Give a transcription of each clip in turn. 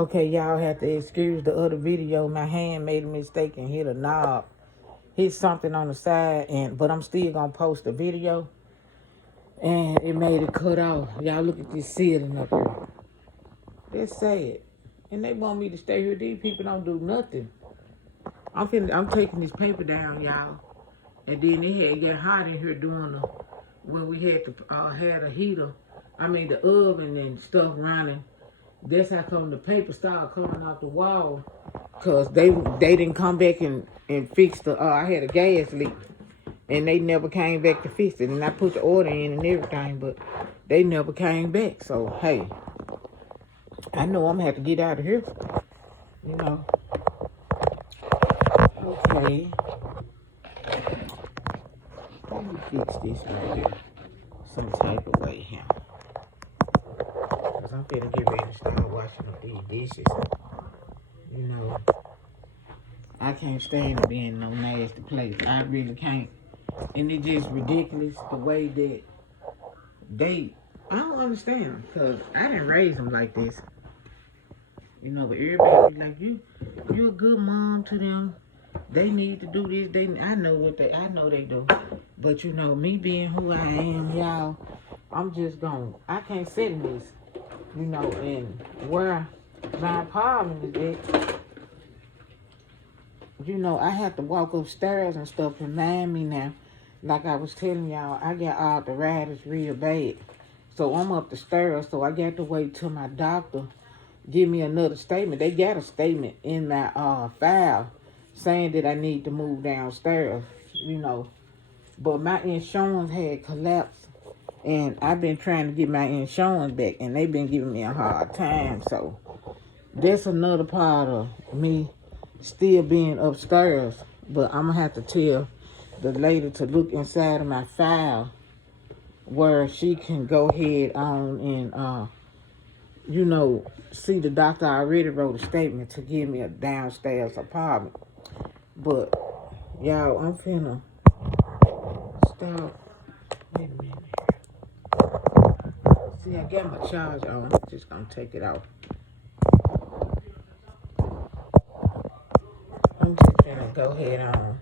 Okay, y'all have to excuse the other video. My hand made a mistake and hit a knob. Hit something on the side, but I'm still gonna post the video. And it made it cut off. Y'all look at this ceiling up here. That's sad. And they want me to stay here. These people don't do nothing. I'm taking this paper down, y'all. And then it had get hot in here when we had had a heater. I mean the oven and stuff running. That's how come the paper started coming off the wall. Cause they didn't come back and fix I had a gas leak. And they never came back to fix it. And I put the order in and everything, but they never came back. So hey, I know I'm gonna have to get out of here. You know. Okay. Let me fix this right here. Some type of way here. Cause I'm finna get ready to start washing up these dishes. You know. I can't stand to be in no nasty place. I really can't. And it's just ridiculous the way that I don't understand. Cause I didn't raise them like this. You know, but everybody be like, you're a good mom to them. They need to do this. I know they do. But you know, me being who I am, y'all, I can't sit in this. You know, and where my apartment is at, you know, I have to walk upstairs and stuff to remind me now. Like I was telling y'all, I got arthritis real bad. So I'm up the stairs, so I got to wait till my doctor give me another statement. They got a statement in my file saying that I need to move downstairs, you know. But my insurance had collapsed, and I've been trying to get my insurance back, and they've been giving me a hard time. So that's another part of me still being upstairs. But I'm going to have to tell the lady to look inside of my file where she can go ahead on and, you know, see the doctor already wrote a statement to give me a downstairs apartment. But, y'all, I'm finna stop. Wait a minute. See, I got my charger on. I'm just gonna take it off. I'm just gonna go ahead on.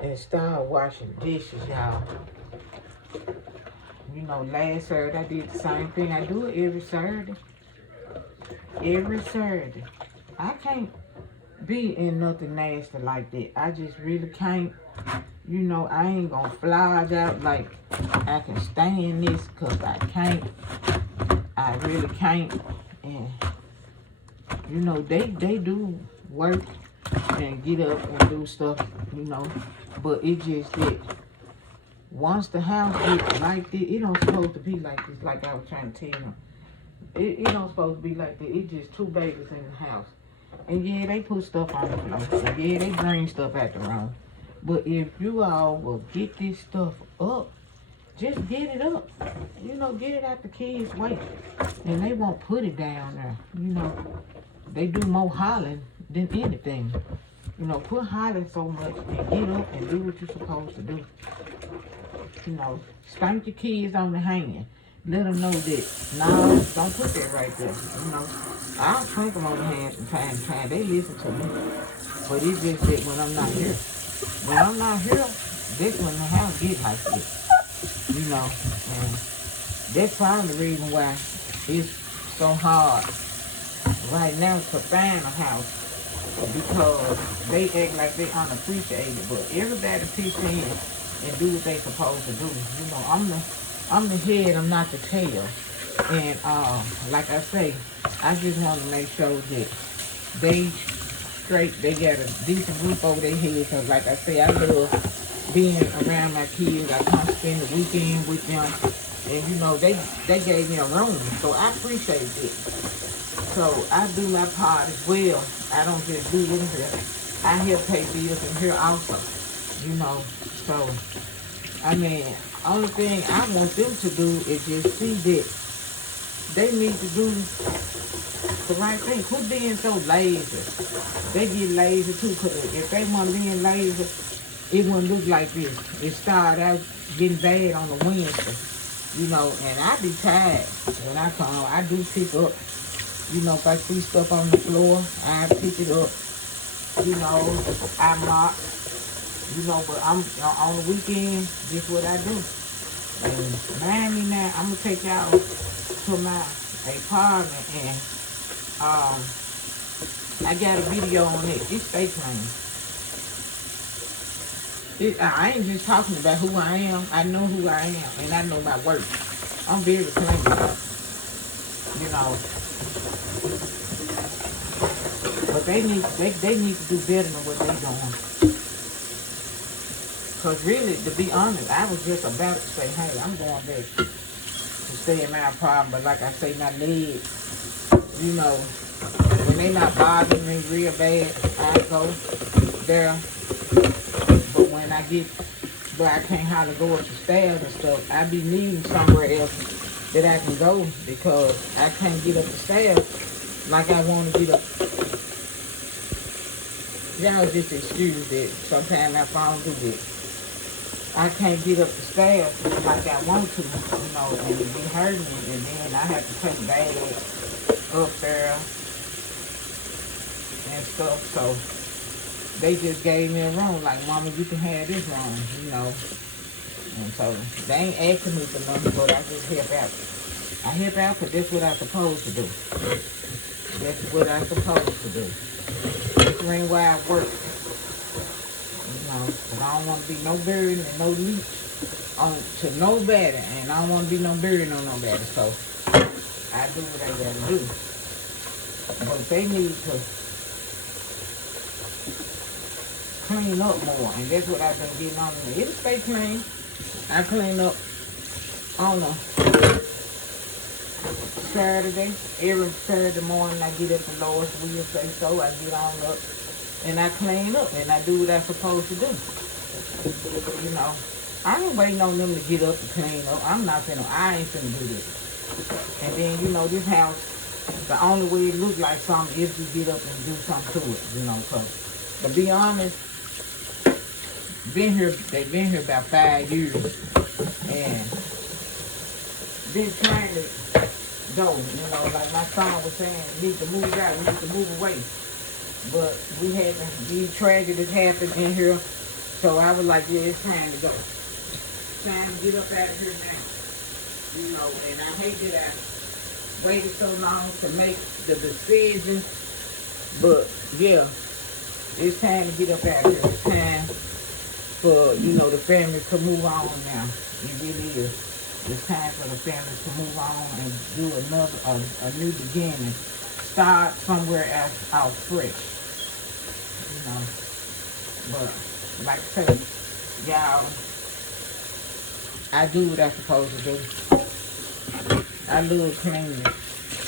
And start washing dishes, y'all. You know, last Saturday I did the same thing. I do it every Saturday. Every Saturday. I can't be in nothing nasty like that. I just really can't. You know, I ain't gonna fly out like I can stand this, because I can't. I really can't. And, you know, they do work and get up and do stuff, you know. But it just that once the house gets like this, it don't supposed to be like this, like I was trying to tell you. It don't supposed to be like that. It's just two babies in the house. And yeah, they put stuff on the floor. And yeah, they bring stuff out the room. But if you all will get this stuff up, just get it up. You know, get it out the kids' way. And they won't put it down there. You know, they do more hollering than anything. You know, quit hollering so much and get up and do what you're supposed to do. You know, spank your kids on the hand. Let them know that, no, don't put that right there. You know, I'll spank them on the hand from time to time. They listen to me. But it's just that when I'm not here. When I'm not here, that's when the house get like this. You know, and that's probably the reason why it's so hard right now to find a house. Because they act like they unappreciated. But everybody pitch in and do what they supposed to do. You know, I'm the head, I'm not the tail. And like I say, I just want to make sure that they got a decent roof over their head. Because like I say, I love being around my kids. I come spend the weekend with them. And you know, they gave me a room. So I appreciate it. So I do my part as well. I don't just do it in here. I help pay bills in here also. You know, so I mean, only thing I want them to do is just see that they need to do the right thing. Quit being so lazy. They get lazy too, because if they want to be lazy, it wouldn't look like this. It started out getting bad on the Wednesday, you know, and I be tired when I come. I do pick up, you know, if I see stuff on the floor, I pick it up, you know, I mop, you know, but I'm on the weekend, this what I do. And mind me now, I'm gonna take y'all to my apartment and I got a video on it. It's stay clean. I ain't just talking about who I am. I know who I am and I know my work. I'm very clean, you know. But they need to do better than what they doing. Cause really, to be honest, I was just about to say, hey, I'm going back to stay in my apartment. But like I say, my legs, you know, when they not bothering me real bad, I go there. But when I get where I can't hardly go up the stairs and stuff, I be needing somewhere else that I can go because I can't get up the stairs like I want to get up. Y'all just excuse that. Sometimes my phone do that. I can't get up the stairs like I want to, you know, and it be hurting me, and then I have to take bags up there and stuff. So they just gave me a room, like, Mama, you can have this room, you know. And so they ain't asking me for nothing, but I just help out. I help out because that's what I'm supposed to do. That's what I'm supposed to do. This ain't why I work. But I don't want to be no burden and no leech on to nobody, and I don't want to be no burden on nobody. So I do what I gotta do. But they need to clean up more, and that's what I've been getting on. It'll stay clean. I clean up on a Saturday. Every Saturday morning I get up to Lois Will say so. I get on up. And I clean up, and I do what I'm supposed to do. You know, I ain't waiting on them to get up to clean up. I ain't finna do this. And then, you know, this house, the only way it look like something is to get up and do something to it, you know. So, to be honest, they've been here about 5 years. And been trying to go, you know, like my son was saying, we need to move out, we need to move away. But we had these tragedies happen in here. So I was like, yeah, it's time to go. It's time to get up out of here now. You know, and I hate that I waited so long to make the decision. But yeah, it's time to get up out of here. It's time for, you know, the family to move on now. It really is. It's time for the family to move on and do a new beginning. Start somewhere else out fresh. You know, but like I said, y'all, I do what I'm supposed to do. I love cleaning.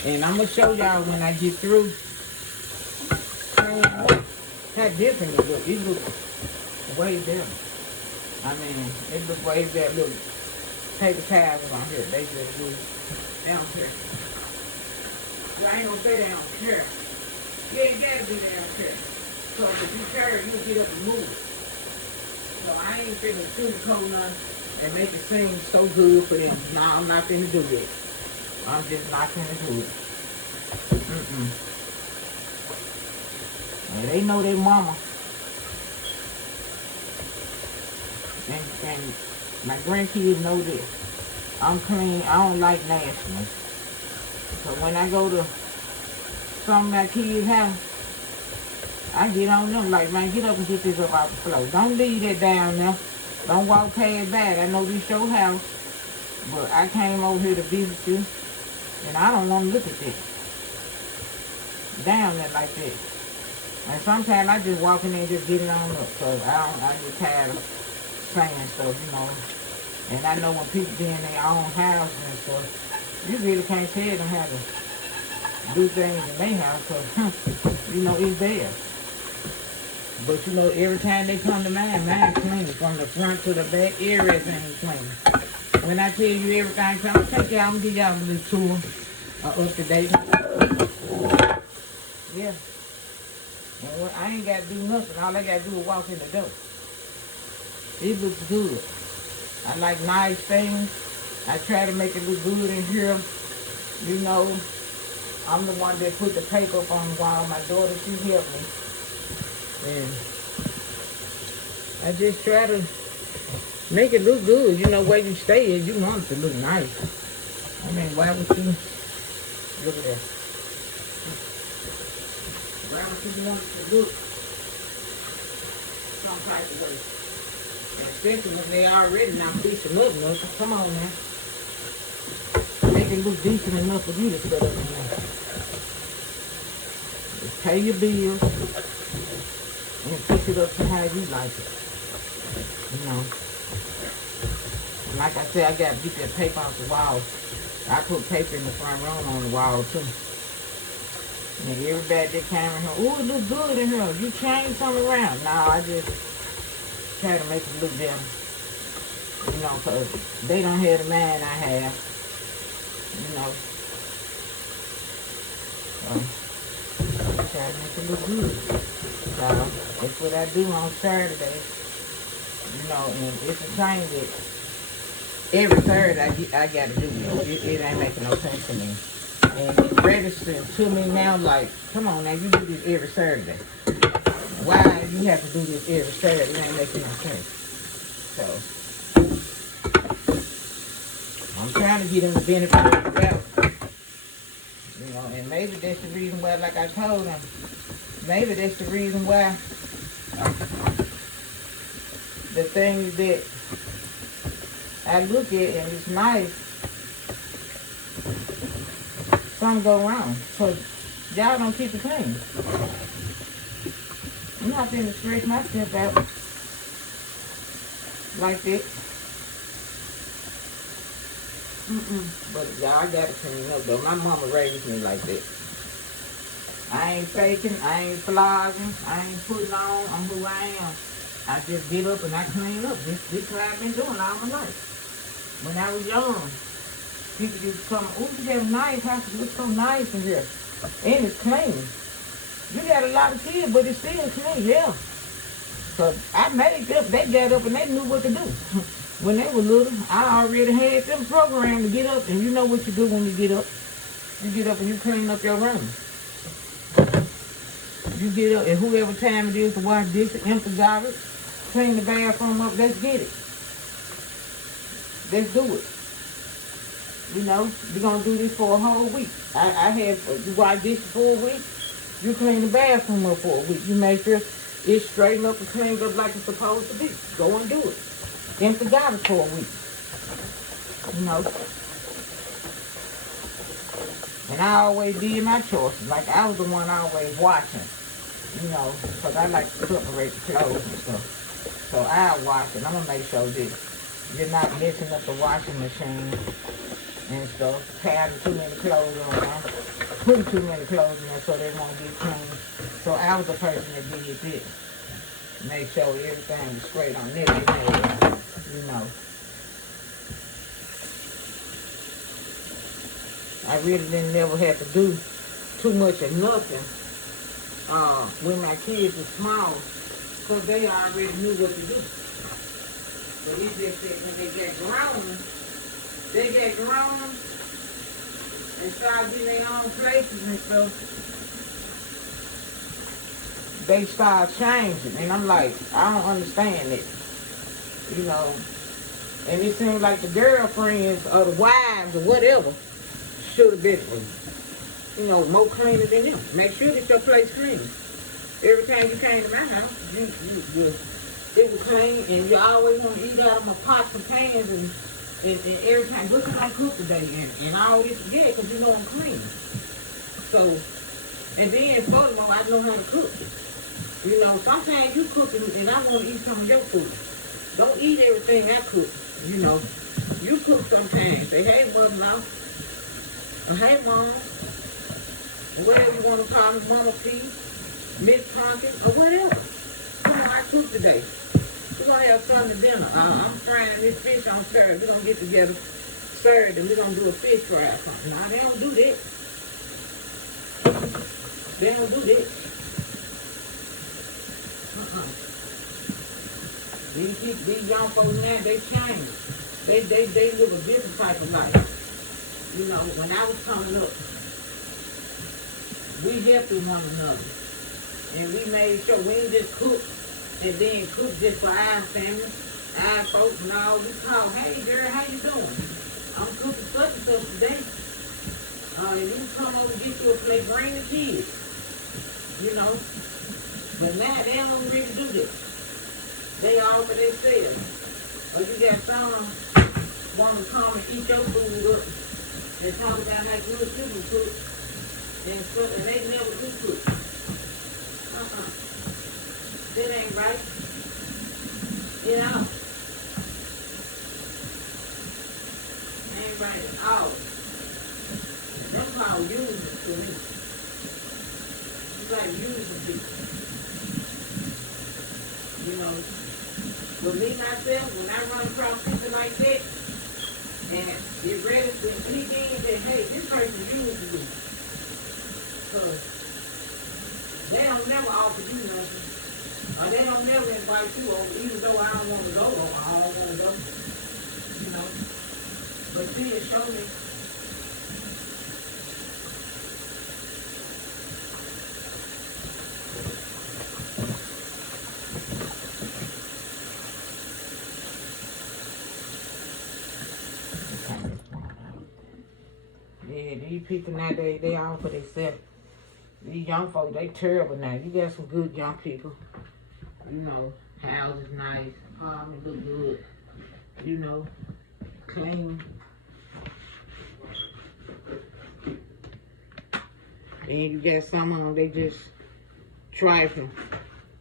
And I'm going to show y'all when I get through cleaning up how different it looks. It looks way better. I mean, it looks way better. Look, paper towels on here. They just do down here. I ain't going to say they don't care. You ain't got to be down here. So if you care, you'll get up and move. So I ain't finna sugarcoat nothing and make it seem so good for them. No, I'm not finna do it. I'm just not finna do it. And they know their mama. And my grandkids know this. I'm clean. I don't like nastiness. So when I go to some of my kids' house, I get on them like, man, get up and get this up off the floor. Don't leave that down there. Don't walk past that. I know this your house, but I came over here to visit you, and I don't want to look at that. Down there like that. And sometimes I just walk in there and just get it on up, because I get tired of saying stuff, you know. And I know when people be in their own house and stuff, you really can't tell them how to do things in their house, because, you know, it's there. But you know, every time they come to mine clean. From the front to the back, everything is clean. When I tell you everything, I'm going to take y'all and give y'all a little tour up to date. Yeah. And I ain't got to do nothing. All I got to do is walk in the door. It looks good. I like nice things. I try to make it look good in here. You know, I'm the one that put the paper up on the wall. My daughter, she helped me. And I just try to make it look good. You know, where you stay at, you want it to look nice. I mean, why would you, look at that. Why would you want it to look some type of way? Especially when they already not decent up enough. Come on now. Make it look decent enough for you to set up in there. Just pay your bills and fix it up to how you like it. You know. And like I said, I gotta get that paper off the wall. I put paper in the front room on the wall too. And everybody that came in here, ooh, it look good in here. You change something around. Nah, I just try to make it look better. You know, because they don't have the mind I have. You know. So, I try to make it look good. So, that's what I do on Saturday. You know, and it's a thing that every Saturday I got to do it. It ain't making no sense to me. And it's registering to me now like, come on now, you do this every Saturday. Why you have to do this every Saturday? It ain't making no sense. So, I'm trying to get them the benefit of the doubt. You know, and maybe that's the reason why, like I told them, maybe that's the reason why the things that I look at and it's nice, something go wrong. So y'all don't keep it clean. I'm not finna stretch myself out like that. But y'all gotta clean up though. My mama raised me like that. I ain't faking, I ain't flogging, I ain't putting on, I'm who I am. I just get up and I clean up. This is what I've been doing all my life. When I was young, people used to come, oh, you have a nice house, it looks so nice in here. And it's clean. You got a lot of kids, but it's still clean, yeah. So I made them, they got up and they knew what to do. When they were little, I already had them programmed to get up, and you know what you do when you get up. You get up and you clean up your room. You get up, and whoever time it is to wash dishes, empty garbage, clean the bathroom up, let's get it. Let's do it. You know, you're going to do this for a whole week. I have, you wash dishes for a week, you clean the bathroom up for a week. You make sure it's straightened up and cleaned up like it's supposed to be. Go and do it. Empty garbage for a week. You know. And I always did my choices. Like I was the one always watching. You know, because I like to separate the clothes and stuff. So I'll wash it. I'm going to make sure that you're not messing up the washing machine and stuff. Having too many clothes on there. Putting too many clothes in there so they won't get clean. So I was the person that did this. Make sure everything was straight on everything. You know. I really didn't never have to do too much of nothing when my kids were small, because they already knew what to do. So it's just that when they get grown and start getting their own places and stuff, they start changing. And I'm like, I don't understand it. You know, and it seems like the girlfriends or the wives or whatever should have been, you know, more cleaner than them. Make sure that your place clean. Every time you came to my house, it was clean, and you always want to eat out of my pots and pans, and every time, look at I cook today, and all this, yeah, because you know I'm clean. So, and then furthermore, I know how to cook. You know, sometimes you cook and I want to eat some of your food. Don't eat everything I cook, you know. You cook sometimes. Say, hey, mother-in-law. Or, hey, mom. Or whatever you want to call me, Mama P, Miss Pumpkin, or whatever. You know, I cook today. We're going to have Sunday dinner. I'm frying this fish on Saturday. We're going to get together Saturday and we're going to do a fish fry or something. Now, they don't do that. They don't do that. These young folks now, they change. They live a different type of life. You know, when I was coming up, we helped one another. And we made sure we didn't just cook and then cook just for our family, our folks and all. We call, hey girl, how you doing? I'm cooking such and such today. And you come over and get you a plate, bring the kids. You know. But now they don't really do this. They all for themselves. Or you got some want to come and eat your food up and talk about how good you can cook and stuff, and they never do cook. That ain't right. You know? Ain't right at all. That's called using to me. It's like using people. You know? But me, myself, when I run across people like that, and get ready to sneak in and say, hey, this person using you. Because they don't never offer you nothing. Or they don't never invite you over, even though I don't want to go, or I don't want to go. You know? But still show me. Yeah, these people nowadays, they all for themselves. These young folks, they terrible now. You got some good young people. You know, houses nice, apartments look good. You know, clean. And you got some of them, they just trifling.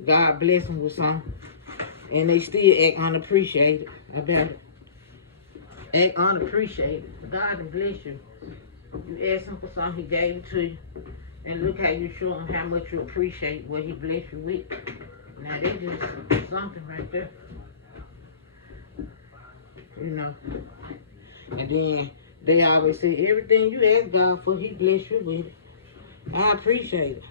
God bless them with something. And they still act unappreciated about it. Act unappreciated. God will bless you. You ask him for something, he gave it to you. And look how you show him how much you appreciate what he blessed you with. Now they just something right there. You know. And then they always say, everything you ask God for, he bless you with it. I appreciate it.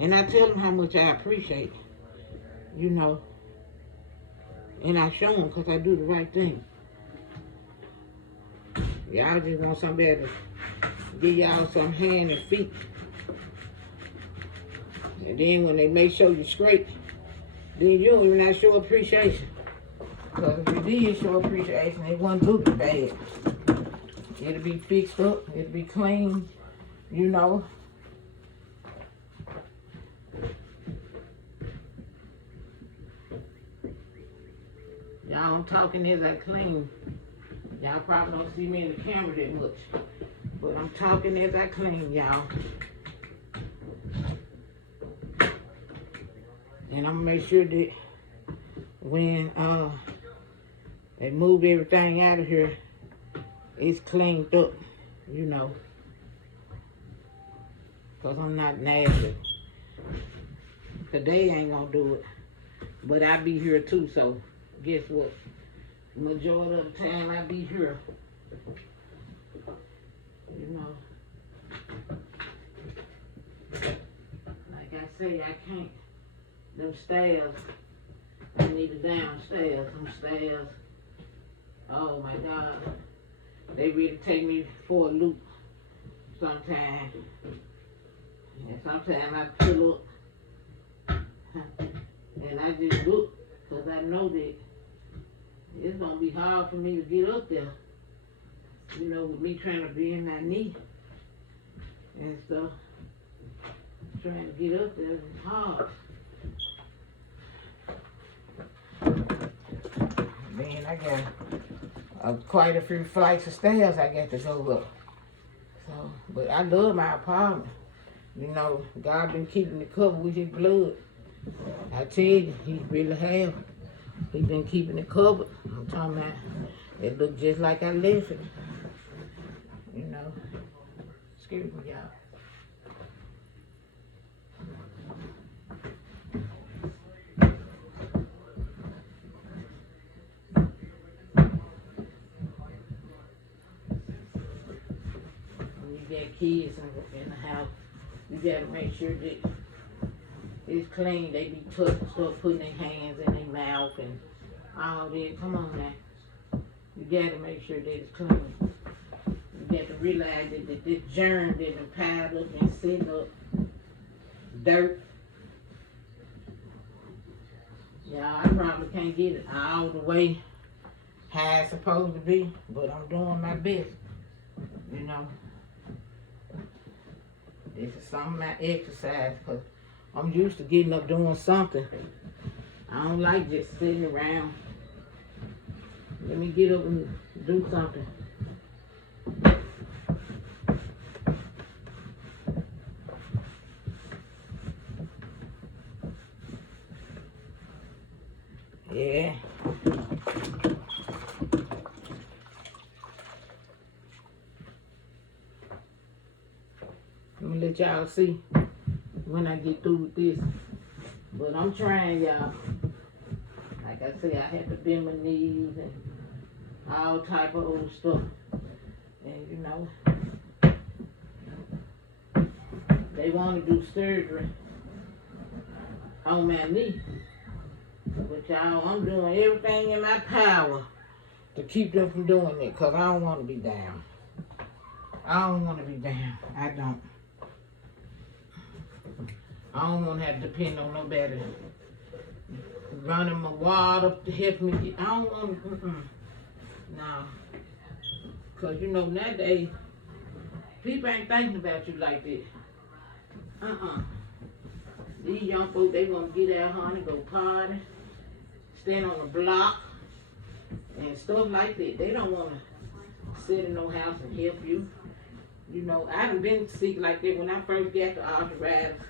And I tell them how much I appreciate it. You know. And I show them because I do the right thing. Y'all just want somebody to give y'all some hand and feet. And then when they make sure you straight, then you don't even have to show appreciation. Because if you did show appreciation, it wouldn't look bad. It'll be fixed up, it'll be clean, you know. Y'all, I'm talking as I clean. Y'all probably don't see me in the camera that much. But I'm talking as I clean, y'all. And I'm gonna make sure that when they move everything out of here, it's cleaned up, you know. Cause I'm not nasty. Today ain't gonna do it. But I be here too, so guess what? Majority of the time I be here. You know. Like I say, I can't. Them stairs, I need the downstairs. Them stairs, oh my God. They really take me for a loop sometimes. And sometimes I pull up and I just look because I know that it's going to be hard for me to get up there. You know, with me trying to bend my knee and stuff. Trying to get up there is hard. Man, I got quite a few flights of stairs I got to go up. So, but I love my apartment. You know, God been keeping it covered with his blood. I tell you, he really have. He been keeping it covered. I'm talking about it look just like I left it. You know. Excuse me, y'all. Kids in the house, you gotta make sure that it's clean. They be touching stuff, putting their hands in their mouth and all that. Come on now. You gotta make sure that it's clean. You got to realize that this germ didn't pile up and sit up. Dirt. Yeah, I probably can't get it all the way how it's supposed to be, but I'm doing my best. You know, this is some of my exercise because I'm used to getting up doing something. I don't like just sitting around. Let me get up and do something. Yeah. Let me let y'all see when I get through with this. But I'm trying, y'all. Like I say, I had to bend my knees and all type of old stuff. And you know, they want to do surgery on my knee. But y'all, I'm doing everything in my power to keep them from doing it because I don't want to be down. I don't want to be down. I don't. I don't want to have to depend on nobody running my water to help me. I don't want to, no. Because, you know, nowadays, people ain't thinking about you like that. These young folks, they want to get out, honey, go party, stand on the block, and stuff like that. They don't want to sit in no house and help you. You know, I haven't been sick like that when I first got the arthritis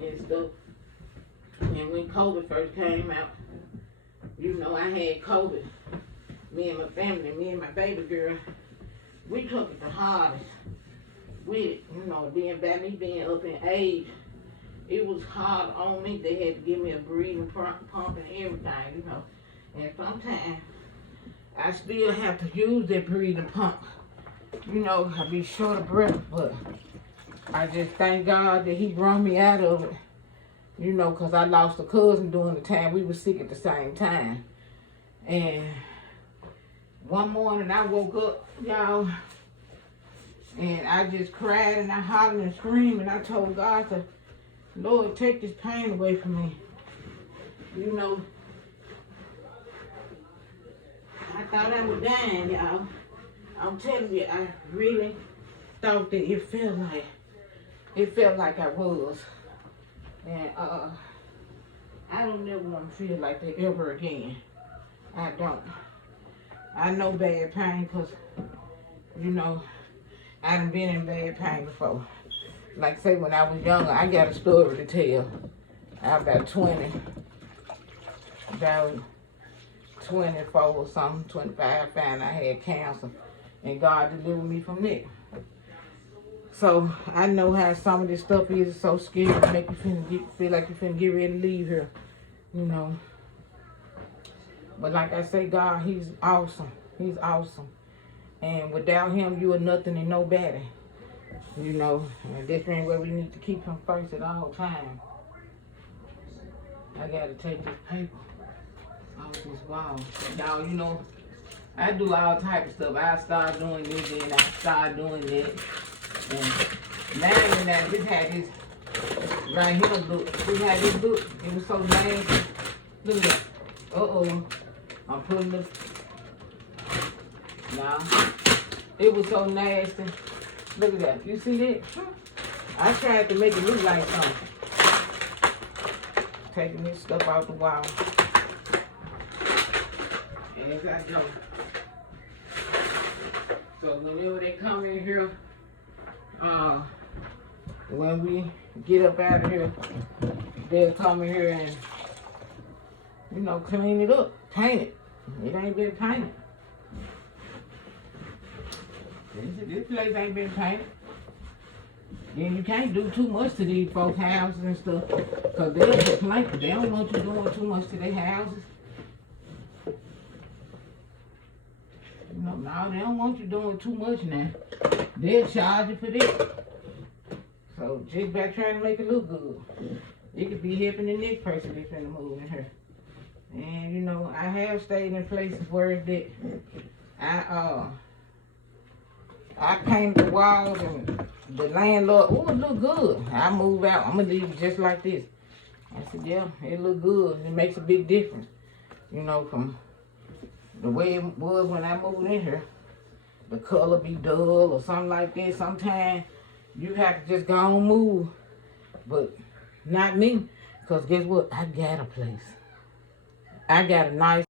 and stuff. And when COVID first came out, you know, I had COVID. Me and my family, me and my baby girl, we took it the hardest with it. You know, then by me being up in age, it was hard on me. They had to give me a breathing pump and everything, you know. And sometimes I still have to use that breathing pump. You know, I be short of breath, but I just thank God that he brought me out of it. You know, because I lost a cousin during the time we were sick at the same time. And one morning I woke up, y'all, and I just cried and I hollered and screamed and I told God to, Lord, take this pain away from me. You know, I thought I was dying, y'all. I'm telling you, I really thought that it felt like I was. And I don't never want to feel like that ever again. I don't. I know bad pain because, you know, I done been in bad pain before. Like say when I was younger, I got a story to tell. I was about 24 or something, 25, found I had cancer. And God delivered me from that. So I know how some of this stuff is so scary to make you feel like you're finna get ready to leave here, you know. But like I say, God, he's awesome. He's awesome. And without him, you are nothing and nobody. You know, and this ain't where we need to keep him first at all times. I gotta take this paper off this wall. Now, you know, I do all type of stuff. I start doing this and I start doing that. And now this had this right here book. We had this book. It was so nasty. Look at that. Uh-oh. I'm putting this. Now, it was so nasty. Look at that. You see that? I tried to make it look like something. Taking this stuff out the wall. And as I go. So whenever they come in here, when we get up out of here, they'll come in here and, you know, clean it up, paint it. It ain't been painted. This place ain't been painted. Then you can't do too much to these folks' houses and stuff, because they'll complain. They don't want you doing too much to their houses. You know, no, they don't want you doing too much now. They'll charge you for that. So just by trying to make it look good, it could be helping the next person that's finna move in here. And you know, I have stayed in places where that I painted the walls and the landlord, oh, it look good. I move out. I'm gonna leave it just like this. I said, yeah, it look good. It makes a big difference, you know, from the way it was when I moved in here. The color be dull or something like that. Sometimes you have to just go on move, but not me, because guess what? I got a place. I got a nice